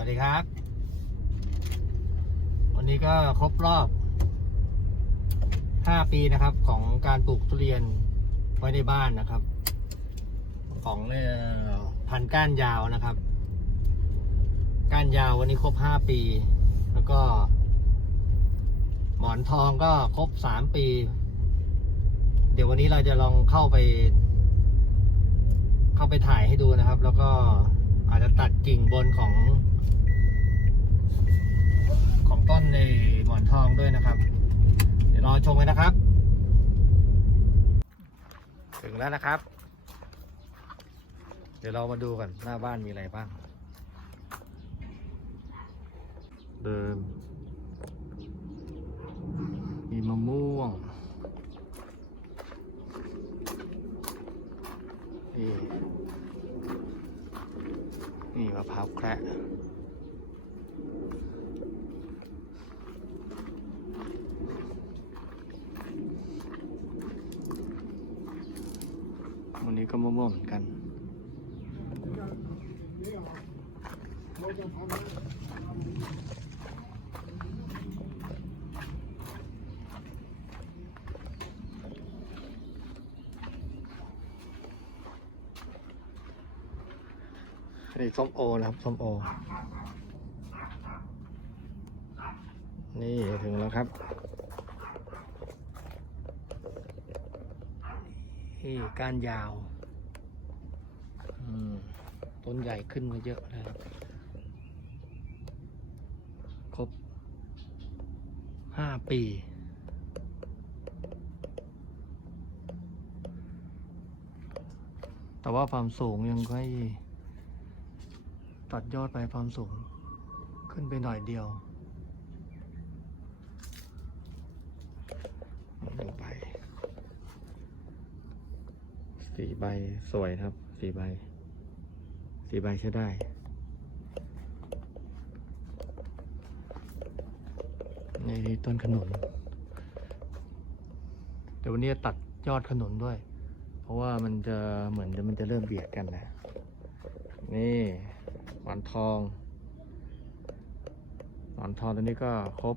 วัสดีครับ วันนี้ก็ครบรอบ 5 ปีนะครับของการปลูกทุเรียนไว้ในบ้านนะครับ ของพันก้านยาวนะครับ ก้านยาววันนี้ครบ 5 ปี แล้วก็ หมอนทองก็ครบ 3 ปี เดี๋ยววันนี้เราจะลองเข้าไป เข้าไปถ่ายให้ดูนะครับ แล้วก็อาจจะตัดกิ่งบนของ ของต้น ในหมอนทองด้วยนะครับ เดี๋ยวรอชมกันนะครับ ถึงแล้วนะครับ เดี๋ยวเรามาดูกันหน้าบ้านมีอะไรบ้าง เดินมีมะม่วงนี่นี่มะพร้าวแคระวั นี้ก็มะม่วงเหมือนกัน นี่ส้มโอนะครับส้มโอ นี่ถึงแล้วครับนี่ก้านยาว ต้นใหญ่ขึ้นมาเยอะเลยครับครบห้าปี แต่ว่าความสูงยังค่อยตัดยอดไปความสูงขึ้นไปหน่อยเดียวดูไปสี่ใบสวยครับสี่ใบ สี่ใบใช้ได้นี่ต้นขนุนเดี๋ยววันนี้ตัดยอดขนุนด้วย เพราะว่ามันจะเหมือนจะมันจะเริ่มเบียดกันนะ นี่หมอนทองหมอนทองตัวนี้ก็ครบ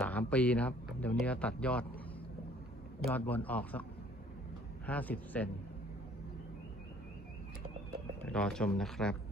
สามปีนะครับ เดี๋ยวนี้ก็ตัดยอด ยอดบนออกสักห้าสิบเซน รอชมนะครับ